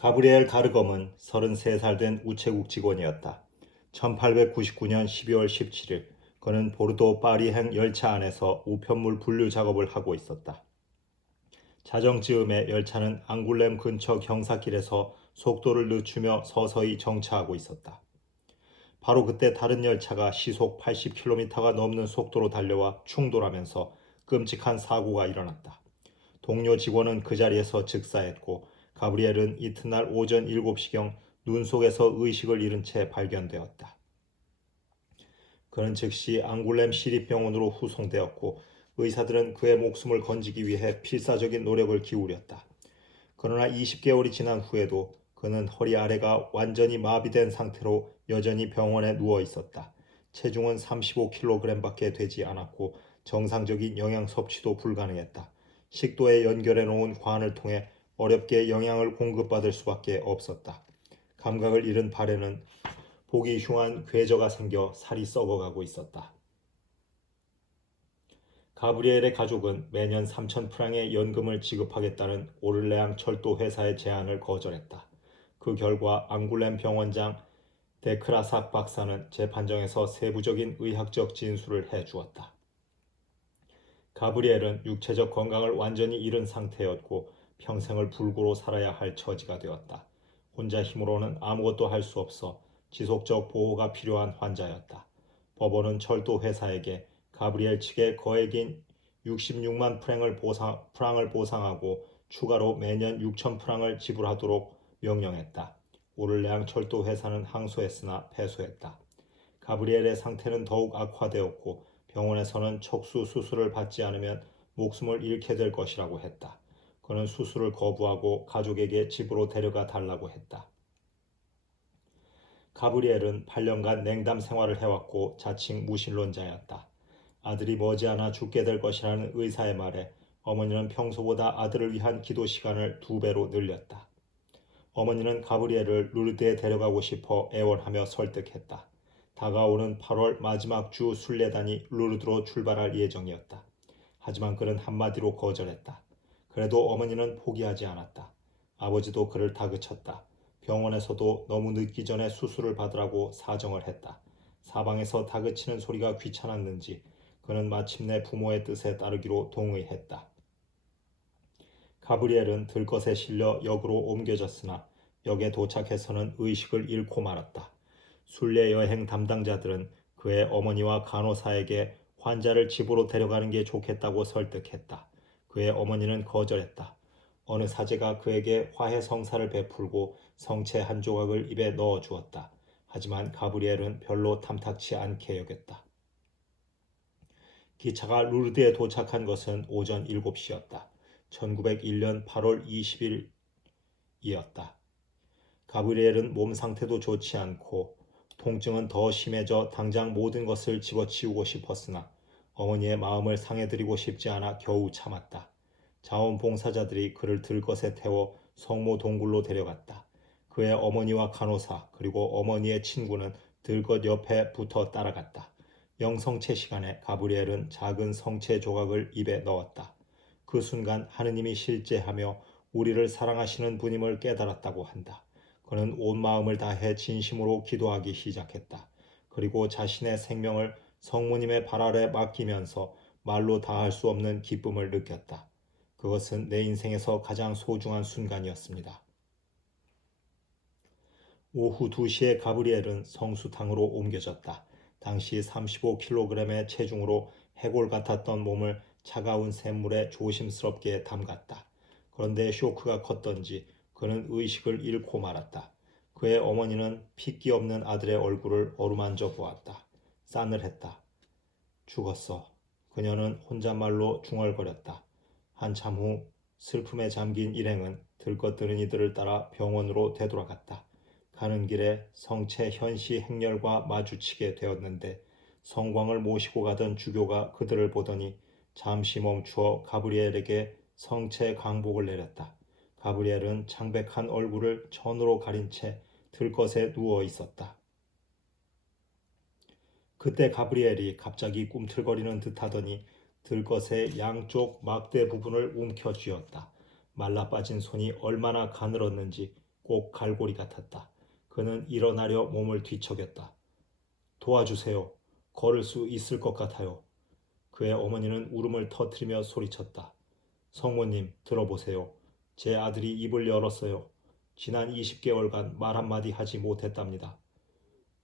가브리엘 가르검은 33살 된 우체국 직원이었다. 1899년 12월 17일 그는 보르도 파리행 열차 안에서 우편물 분류 작업을 하고 있었다. 자정즈음에 열차는 앙굴렘 근처 경사길에서 속도를 늦추며 서서히 정차하고 있었다. 바로 그때 다른 열차가 시속 80km가 넘는 속도로 달려와 충돌하면서 끔찍한 사고가 일어났다. 동료 직원은 그 자리에서 즉사했고 가브리엘은 이튿날 오전 7시경 눈 속에서 의식을 잃은 채 발견되었다. 그는 즉시 앙굴렘 시립병원으로 후송되었고 의사들은 그의 목숨을 건지기 위해 필사적인 노력을 기울였다. 그러나 20개월이 지난 후에도 그는 허리 아래가 완전히 마비된 상태로 여전히 병원에 누워 있었다. 체중은 35kg밖에 되지 않았고 정상적인 영양 섭취도 불가능했다. 식도에 연결해 놓은 관을 통해 어렵게 영양을 공급받을 수밖에 없었다. 감각을 잃은 발에는 보기 흉한 궤저가 생겨 살이 썩어가고 있었다. 가브리엘의 가족은 매년 3,000프랑의 연금을 지급하겠다는 오를레앙 철도 회사의 제안을 거절했다. 그 결과 앙굴렘 병원장 데크라삭 박사는 재판정에서 세부적인 의학적 진술을 해주었다. 가브리엘은 육체적 건강을 완전히 잃은 상태였고 평생을 불구로 살아야 할 처지가 되었다. 혼자 힘으로는 아무것도 할 수 없어 지속적 보호가 필요한 환자였다. 법원은 철도 회사에게 가브리엘 측의 거액인 66만 프랑을 보상하고 추가로 매년 6천 프랑을 지불하도록 명령했다. 오를레앙 철도 회사는 항소했으나 패소했다. 가브리엘의 상태는 더욱 악화되었고 병원에서는 척수 수술을 받지 않으면 목숨을 잃게 될 것이라고 했다. 그는 수술을 거부하고 가족에게 집으로 데려가 달라고 했다. 가브리엘은 8년간 냉담 생활을 해왔고 자칭 무신론자였다. 아들이 머지않아 죽게 될 것이라는 의사의 말에 어머니는 평소보다 아들을 위한 기도 시간을 2배로 늘렸다. 어머니는 가브리엘을 루르드에 데려가고 싶어 애원하며 설득했다. 다가오는 8월 마지막 주 순례단이 루르드로 출발할 예정이었다. 하지만 그는 한마디로 거절했다. 그래도 어머니는 포기하지 않았다. 아버지도 그를 다그쳤다. 병원에서도 너무 늦기 전에 수술을 받으라고 사정을 했다. 사방에서 다그치는 소리가 귀찮았는지 그는 마침내 부모의 뜻에 따르기로 동의했다. 가브리엘은 들것에 실려 역으로 옮겨졌으나 역에 도착해서는 의식을 잃고 말았다. 순례 여행 담당자들은 그의 어머니와 간호사에게 환자를 집으로 데려가는 게 좋겠다고 설득했다. 그의 어머니는 거절했다. 어느 사제가 그에게 화해 성사를 베풀고 성체 한 조각을 입에 넣어 주었다. 하지만 가브리엘은 별로 탐탁치 않게 여겼다. 기차가 루르드에 도착한 것은 오전 7시였다. 1901년 8월 20일이었다. 가브리엘은 몸 상태도 좋지 않고 통증은 더 심해져 당장 모든 것을 집어치우고 싶었으나 어머니의 마음을 상해드리고 싶지 않아 겨우 참았다. 자원봉사자들이 그를 들것에 태워 성모 동굴로 데려갔다. 그의 어머니와 간호사 그리고 어머니의 친구는 들것 옆에 붙어 따라갔다. 영성체 시간에 가브리엘은 작은 성체 조각을 입에 넣었다. 그 순간 하느님이 실제하며 우리를 사랑하시는 분임을 깨달았다고 한다. 그는 온 마음을 다해 진심으로 기도하기 시작했다. 그리고 자신의 생명을 성모님의 발 아래 맡기면서 말로 다할 수 없는 기쁨을 느꼈다. 그것은 내 인생에서 가장 소중한 순간이었습니다. 오후 2시에 가브리엘은 성수탕으로 옮겨졌다. 당시 35kg의 체중으로 해골 같았던 몸을 차가운 샘물에 조심스럽게 담갔다. 그런데 쇼크가 컸던지 그는 의식을 잃고 말았다. 그의 어머니는 핏기 없는 아들의 얼굴을 어루만져 보았다. 싸늘했다. 죽었어. 그녀는 혼잣말로 중얼거렸다. 한참 후 슬픔에 잠긴 일행은 들것들은 이들을 따라 병원으로 되돌아갔다. 가는 길에 성체 현시 행렬과 마주치게 되었는데 성광을 모시고 가던 주교가 그들을 보더니 잠시 멈추어 가브리엘에게 성체 강복을 내렸다. 가브리엘은 창백한 얼굴을 천으로 가린 채 들것에 누워 있었다. 그때 가브리엘이 갑자기 꿈틀거리는 듯하더니 들것의 양쪽 막대 부분을 움켜쥐었다. 말라빠진 손이 얼마나 가늘었는지 꼭 갈고리 같았다. 그는 일어나려 몸을 뒤척였다. 도와주세요. 걸을 수 있을 것 같아요. 그의 어머니는 울음을 터뜨리며 소리쳤다. 성모님, 들어보세요. 제 아들이 입을 열었어요. 지난 20개월간 말 한마디 하지 못했답니다.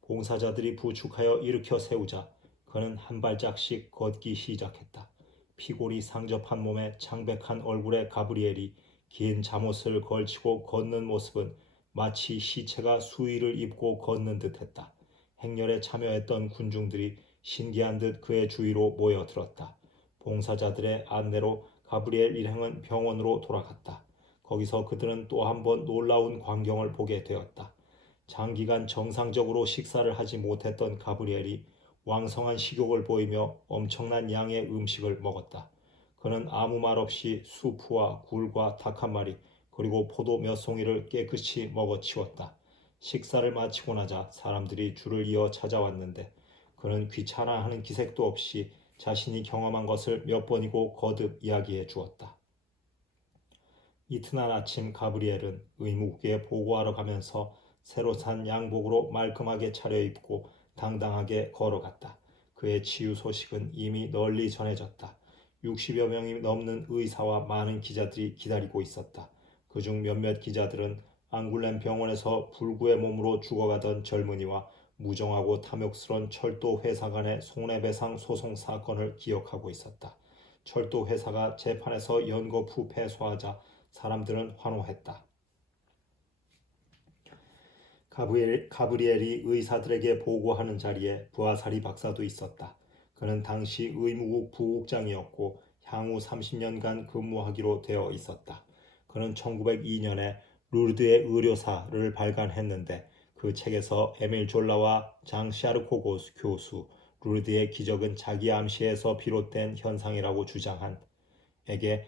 봉사자들이 부축하여 일으켜 세우자 그는 한 발짝씩 걷기 시작했다. 피골이 상접한 몸에 창백한 얼굴의 가브리엘이 긴 잠옷을 걸치고 걷는 모습은 마치 시체가 수의를 입고 걷는 듯했다. 행렬에 참여했던 군중들이 신기한 듯 그의 주위로 모여들었다. 봉사자들의 안내로 가브리엘 일행은 병원으로 돌아갔다. 거기서 그들은 또 한 번 놀라운 광경을 보게 되었다. 장기간 정상적으로 식사를 하지 못했던 가브리엘이 왕성한 식욕을 보이며 엄청난 양의 음식을 먹었다. 그는 아무 말 없이 수프와 굴과 닭 한 마리 그리고 포도 몇 송이를 깨끗이 먹어치웠다. 식사를 마치고 나자 사람들이 줄을 이어 찾아왔는데 그는 귀찮아하는 기색도 없이 자신이 경험한 것을 몇 번이고 거듭 이야기해 주었다. 이튿날 아침 가브리엘은 의무국에 보고하러 가면서 새로 산 양복으로 말끔하게 차려입고 당당하게 걸어갔다. 그의 치유 소식은 이미 널리 전해졌다. 60여 명이 넘는 의사와 많은 기자들이 기다리고 있었다. 그중 몇몇 기자들은 앙굴렘 병원에서 불구의 몸으로 죽어가던 젊은이와 무정하고 탐욕스런 철도 회사 간의 손해배상 소송 사건을 기억하고 있었다. 철도 회사가 재판에서 연거푸 패소하자 사람들은 환호했다. 가브리엘이 의사들에게 보고하는 자리에 부하사리 박사도 있었다. 그는 당시 의무국 부국장이었고 향후 30년간 근무하기로 되어 있었다. 그는 1902년에 루르드의 의료사를 발간했는데 그 책에서 에밀 졸라와 장 샤르코 교수, 루르드의 기적은 자기 암시에서 비롯된 현상이라고 주장한 에게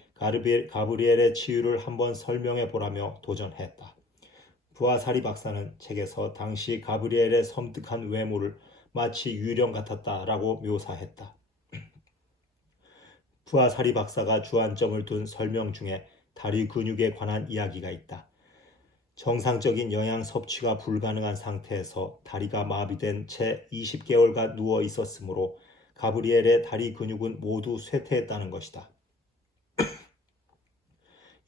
가브리엘의 치유를 한번 설명해 보라며 도전했다. 부하사리 박사는 책에서 당시 가브리엘의 섬뜩한 외모를 마치 유령 같았다라고 묘사했다. 부하사리 박사가 주안점을 둔 설명 중에 다리 근육에 관한 이야기가 있다. 정상적인 영양 섭취가 불가능한 상태에서 다리가 마비된 채 20개월간 누워 있었으므로 가브리엘의 다리 근육은 모두 쇠퇴했다는 것이다.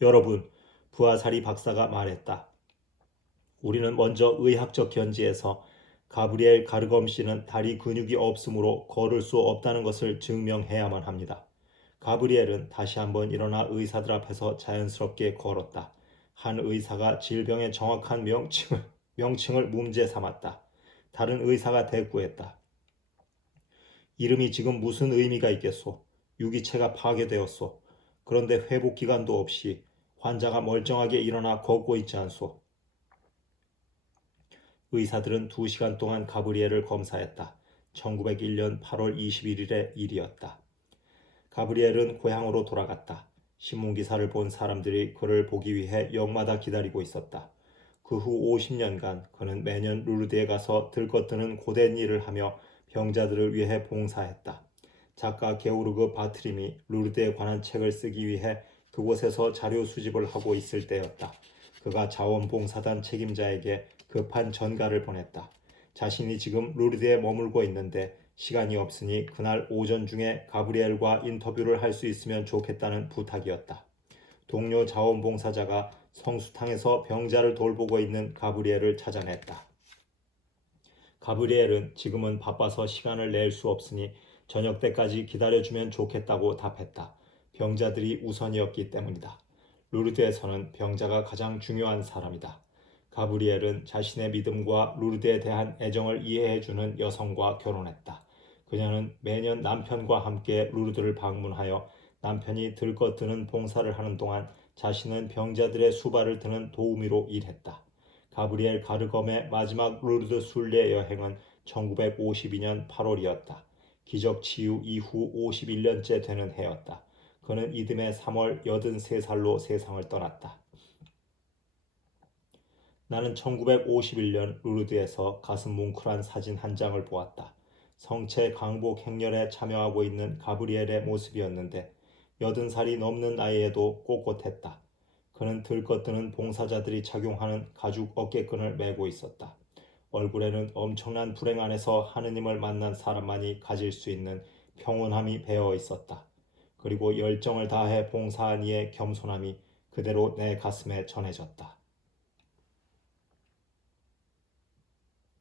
여러분, 부하사리 박사가 말했다. 우리는 먼저 의학적 견지에서 가브리엘 가르검 씨는 다리 근육이 없으므로 걸을 수 없다는 것을 증명해야만 합니다. 가브리엘은 다시 한번 일어나 의사들 앞에서 자연스럽게 걸었다. 한 의사가 질병의 정확한 명칭을 문제 삼았다. 다른 의사가 대꾸했다. 이름이 지금 무슨 의미가 있겠소? 유기체가 파괴되었소. 그런데 회복 기간도 없이 환자가 멀쩡하게 일어나 걷고 있지 않소. 의사들은 2시간 동안 가브리엘을 검사했다. 1901년 8월 21일의 일이었다. 가브리엘은 고향으로 돌아갔다. 신문기사를 본 사람들이 그를 보기 위해 역마다 기다리고 있었다. 그 후 50년간 그는 매년 루르드에 가서 들것드는 고된 일을 하며 병자들을 위해 봉사했다. 작가 게오르그 바트림이 루르드에 관한 책을 쓰기 위해 그곳에서 자료 수집을 하고 있을 때였다. 그가 자원봉사단 책임자에게 급한 전가를 보냈다. 자신이 지금 루르드에 머물고 있는데 시간이 없으니 그날 오전 중에 가브리엘과 인터뷰를 할 수 있으면 좋겠다는 부탁이었다. 동료 자원봉사자가 성수탕에서 병자를 돌보고 있는 가브리엘을 찾아냈다. 가브리엘은 지금은 바빠서 시간을 낼 수 없으니 저녁 때까지 기다려주면 좋겠다고 답했다. 병자들이 우선이었기 때문이다. 루르드에서는 병자가 가장 중요한 사람이다. 가브리엘은 자신의 믿음과 루르드에 대한 애정을 이해해주는 여성과 결혼했다. 그녀는 매년 남편과 함께 루르드를 방문하여 남편이 들것드는 봉사를 하는 동안 자신은 병자들의 수발을 드는 도우미로 일했다. 가브리엘 가르검의 마지막 루르드 순례 여행은 1952년 8월이었다. 기적 치유 이후 51년째 되는 해였다. 그는 이듬해 3월 83살로 세상을 떠났다. 나는 1951년 루르드에서 가슴 뭉클한 사진 한 장을 보았다. 성체 강복 행렬에 참여하고 있는 가브리엘의 모습이었는데 80살이 넘는 나이에도 꼿꼿했다. 그는 들것드는 봉사자들이 착용하는 가죽 어깨끈을 메고 있었다. 얼굴에는 엄청난 불행 안에서 하느님을 만난 사람만이 가질 수 있는 평온함이 배어 있었다. 그리고 열정을 다해 봉사한 이의 겸손함이 그대로 내 가슴에 전해졌다.